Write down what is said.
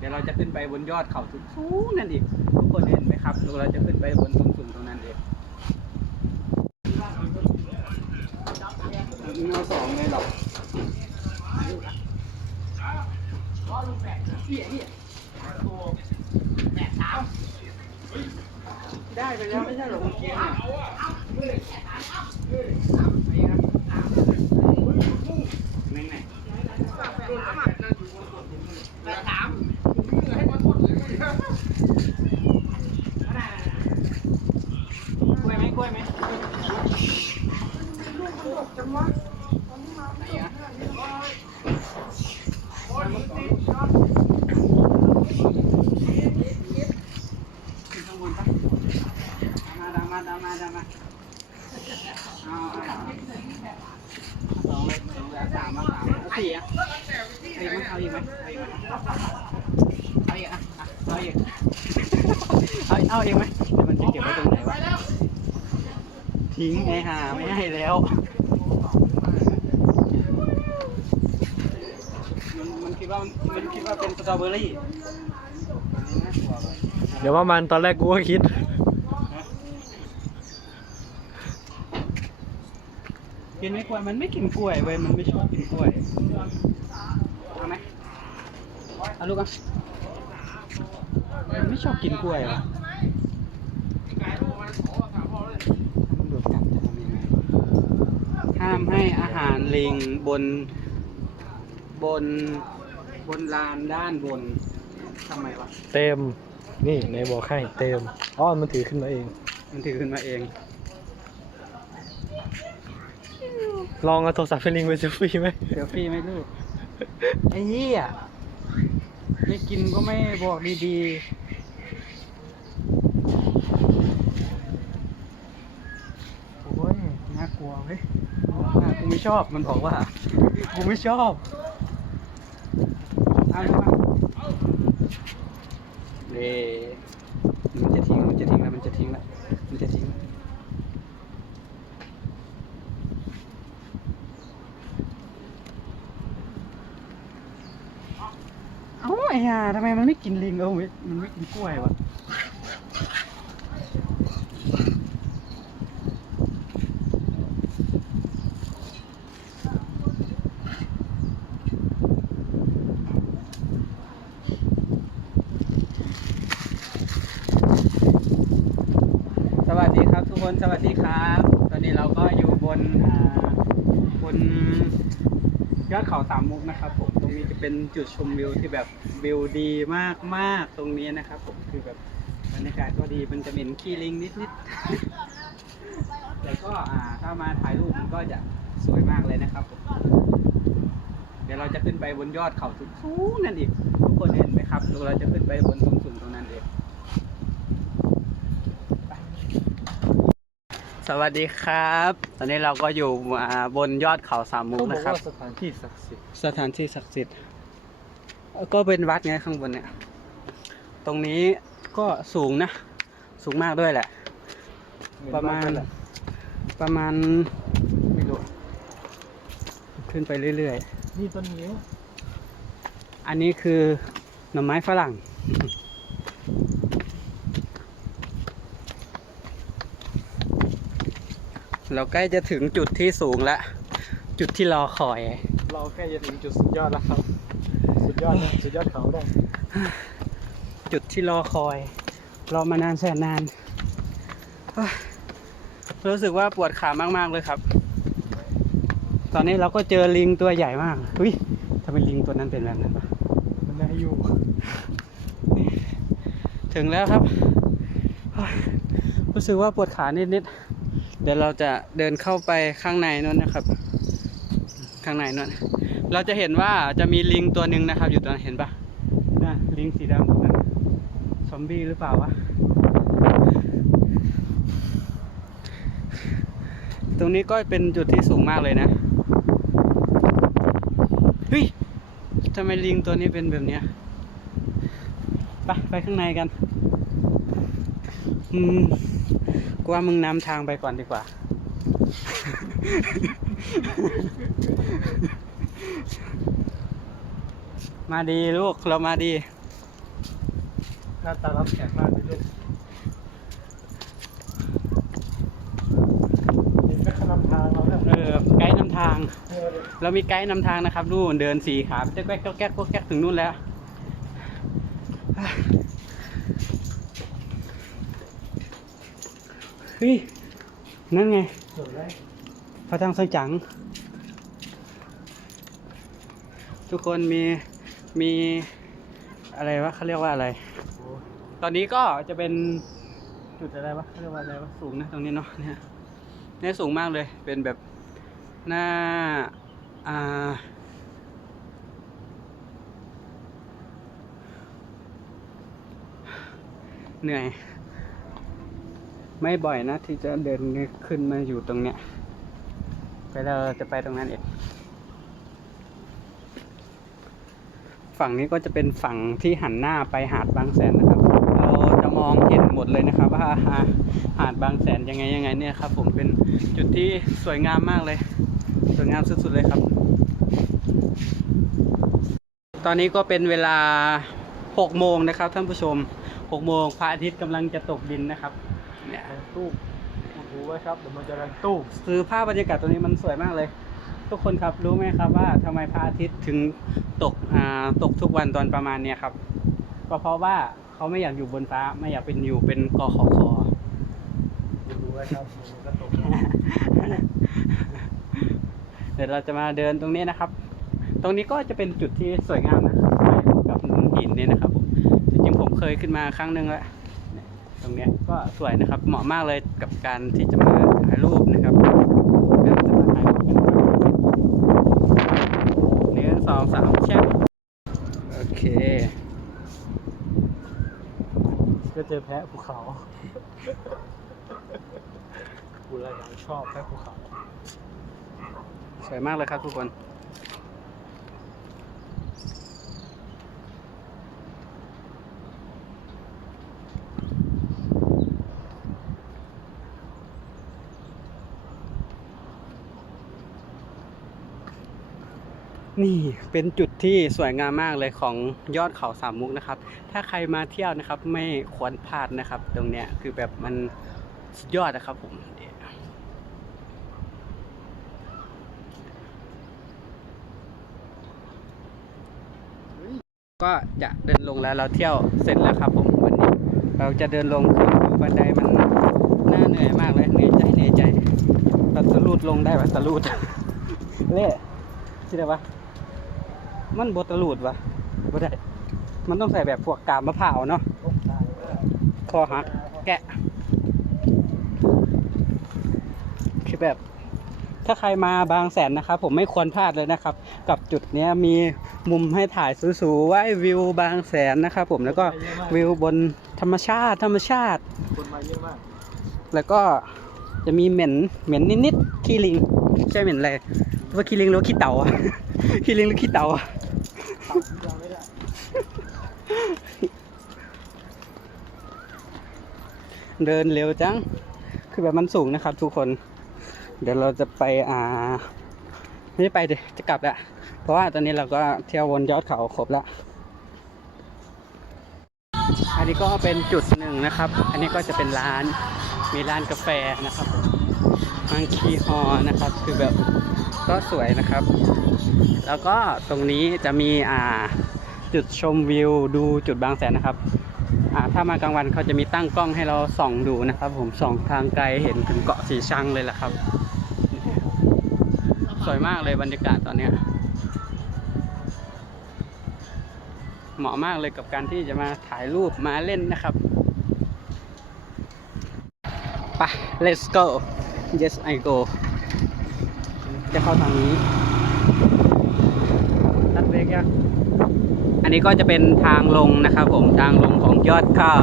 เดี๋ยวเราจะขึ้นไปบนยอดเขาสูงๆนั่นอีกทุกคนเห็นไหมครับเราจะขึ้นไปบนสูงๆตรงนั้นเองมึงเอาสองเลยหรอกได้ไปแล้วไม่ใช่หรอเมื่อกี้เนี่ยไหนๆ กล้วยไหมกล้วยไหมไหนอะขึ้นข้างบนปะมาดามาดามาดามาเอาเอาเอาสองเลยสองเลยสามมาสามเอาสี่อะเอาอีกไหมเอาอีกไหมเอาอีกไหมเอาอีกอะเอาอีก เอาเอาอีกไหมเดี๋ยวมันจะเก็บไว้ตรงไหนวะ ทิ้งไอ้ห่าไม่ให้แล้ว มันมันคิดว่ามันคิดว่าเป็นสตรอเบอรี่อันนี้น่ากลัวว่ะเดี๋ยวว่ามันตอนแรกกูก็คิด กินไหมกล้วยมันไม่กินกล้วยเว้ยมันไม่ชอบกินกล้วยเอาไหมเอาลูกอะ มันไม่ชอบกินกล้วยว่ะมันโดดกัดจะทำยังไงวะห้ามให้อาหารลิงบน บน บนลานด้านบนทำไมวะ เต็ม นี่ในบอกให้เต็มอ๋อมันถือขึ้นมาเอง มันถือขึ้นมาเอง ลองเอาโทรศัพท์ไปลิงก์ไปเซลฟี่ไหมเดี๋ยวฟรีไหมลูก ไอ้เหี้ยไม่กินก็ไม่บอกดีๆ โอ้ย น่า กลัวเว้ยกูไม่ชอบมันบอกว่ากูไม่ชอบเอาลูกมาเด้มันจะทิ้งมันจะทิ้งแล้วมันจะทิ้งแล้วมันจะทิ้งเอ้าไอ้ห่าทำไมมันไม่กินลิงเออเว้ยมันไม่กินกล้วยวะ สวัสดี ครับทุกคนสวัสดีครับ ตอนนี้เราก็อยู่บนบนยอดเขาสามมุกนะครับผมตรงนี้จะเป็นจุดชมวิวที่แบบวิวดีมากมากๆตรงนี้นะครับผมคือแบบบรรยากาศก็ดีมันจะเป็นขี้ลิงนิดนิดๆแต่ก็ถ้ามาถ่ายรูปมันก็จะสวยมากเลยนะครับผมเดี๋ยวเราจะขึ้นไปบนยอดเขาสูงๆนั่นอีกทุกคนเห็นไหมครับเราจะขึ้นไปบนสูงๆตรงนั้นเอง สวัสดีครับ ตอนนี้เราก็อยู่อ่าบนยอดเขาสามมุกนะครับ สถานที่ศักดิ์สิทธิ์สถานที่ศักดิ์สิทธิ์ก็เป็นวัดไงข้างบนเนี่ย ตรงนี้ก็สูงนะ สูงมากด้วยแหละ ประมาณประมาณไม่รู้ขึ้นไปเรื่อยนี่ต้นนิ้วๆอันนี้คือหน่อไม้ฝรั่ง เราใกล้จะถึงจุดที่สูงแล้วจุดที่รอคอย เราใกล้จะถึงจุดสุดยอดแล้วครับ สุดยอดนะสุดยอดเขาได้จุดที่รอคอย รอมานานแสนนานเฮ้ยรู้สึกว่าปวดขามาก ๆ เลยครับ ตอนนี้เราก็เจอลิงตัวใหญ่มากอุ้ยทำไมลิงตัวนั้นเป็นแบบนั้นวะมันน่าอยู่ ถึงแล้วครับเฮ้ยรู้สึกว่าปวดขานิด ๆ เดี๋ยวเราจะเดินเข้าไปข้างในนู้นนะครับ ข้างในนู้นเราจะเห็นว่าจะมีลิงตัวหนึ่งนะครับ อยู่ตรงนั้นเห็นปะน่ะลิงสีดำตรงนั้นซอมบี้หรือเปล่าวะตรงนี้ก็เป็นจุดที่สูงมากเลยนะเฮ้ยทำไมลิงตัวนี้เป็นแบบเนี้ยไปไปข้างในกัน อืมกูว่ามึงนำทางไปก่อนดีกว่า มาดีลูกเรามาดีหน้าตารับแขกมากเลยลูกเห็นก็ขนำทางเราเนี่ยเออไกด์นำทาง เออเรามีไกด์นำทางนะครับนู่นเดินสี่ขาเจ๊กแก๊กเจ๊กแก๊กพวกแก๊กถึงนู่นแล้ว เฮ้ย นั่นไงพระทางสังจัง ทุกคนมีมีอะไรวะเขาเรียกว่าอะไร ตอนนี้ก็จะเป็นจุดอะไรวะเขาเรียกว่าอะไรวะสูงนะตรงนี้เนาะเนี่ยเนี่ยสูงมากเลยเป็นแบบหน้าอ่าเหนื่อย ไม่บ่อยนะที่จะเดินขึ้นมาอยู่ตรงเนี้ยไปเราจะไปตรงนั้นเองฝั่งนี้ก็จะเป็นฝั่งที่หันหน้าไปหาดบางแสนนะครับ เราจะมองเห็นหมดเลยนะครับ ว่าหาหาดบางแสนยังไงยังไงเนี่ยครับ ผมเป็นจุดที่สวยงามมากเลย สวยงามสุดๆเลยครับ ตอนนี้ก็เป็นเวลา6โมงนะครับท่านผู้ชม6โมงพระอาทิตย์กำลังจะตกดินนะครับ เนี่ยแรงตู้อุดหูไว้ครับเดี๋ยวมันจะแรงตู้คือภาพบรรยากาศตรงนี้มันสวยมากเลย ทุกคนครับรู้ไหมครับว่าทำไมพระอาทิตย์ถึงตกอ่าตกทุกวันตอนประมาณเนี้ยครับก็เพราะว่าเขาไม่อยากอยู่บนฟ้าไม่อยากเป็นอยู่เป็นกขคอุดหูไว้ครับเดี๋ยวมันก็ตกเดี๋ยวเราจะมาเดินตรงนี้นะครับ ตรงนี้ก็จะเป็นจุดที่สวยงามนะถ่ายรูปกับหินนี่นะครับผมจริงๆผมเคยขึ้นมาครั้งหนึ่งแล้วเนี่ยตรงเนี้ย ก็สวยนะครับ เหมาะมากเลยกับการที่จะมาถ่ายรูปนะครับเดี๋ยวเรจะมาถ่ายรูปกันนะครับหนึ่งสองสามแช่โอเค ก็เจอแพะภูเขากูเลยชอบแพะภูเขา สวยมากเลยครับทุกคน นี่เป็นจุดที่สวยงามมากเลยของยอดเขาสามมุกนะครับ ถ้าใครมาเที่ยวนะครับ ไม่ควรพลาดนะครับ ตรงเนี้ยคือแบบมันสุดยอดนะครับผมก็จะเดินลงแล้วเราเที่ยวเสร็จแล้วครับผมวันนี้ เราจะเดินลงขึ้นดูบันไดมันน่าเหนื่อยมากเลยเหนื่อยใจเหนื่อยใจเราตะลูดลงได้ปะตะลูดเล่ที่ไหนวะ มันบตะลูดวะบ่ได้มันต้องใส่แบบพวกกาบมะพร้าวเนาะตกใจเลยคอหักแกะคือแบบ ถ้าใครมาบางแสนนะครับ ผมไม่ควรพลาดเลยนะครับ กับจุดเนี้ยมีมุมให้ถ่ายสูๆไว้วิวบางแสนนะครับผมแล้วก็วิวบนธรรมชาติธรรมชาติคนมาเยอะมากแล้วก็จะมีเหม็นเหม็นนิดๆขี้ลิงใช่เหม็นอะไรว่าขี้ลิงหรือว่าขี้เต่าอะขี้ลิงหรือขี้เต่า เดินเร็วจัง คือแบบมันสูงนะครับ ทุกคน เดี๋ยวเราจะไปอ่า ไม่ได้ไปดิจะกลับแล้วเพราะว่าตอนนี้เราก็เที่ยววนยอดเขาครบแล้ว อันนี้ก็เป็นจุดหนึ่งนะครับ อันนี้ก็จะเป็นร้าน มีร้านกาแฟนะครับ มังคีฮอนะครับ คือแบบก็สวยนะครับ แล้วก็ตรงนี้จะมีอ่าจุดชมวิวดูจุดบางแสนนะครับอ่าถ้ามากลางวันเขาจะมีตั้งกล้องให้เราส่องดูนะครับ ผมส่องทางไกลเห็นถึงเกาะสีชังเลยล่ะครับ สวยมากเลยบรรยากาศตอนเนี้ยเหมาะมากเลยกับการที่จะมาถ่ายรูปมาเล่นนะครับไป let's go yes I go จะเข้าทางนี้ตัดเบรกยังอันนี้ก็จะเป็นทางลงนะครับผมทางลงของยอดเขา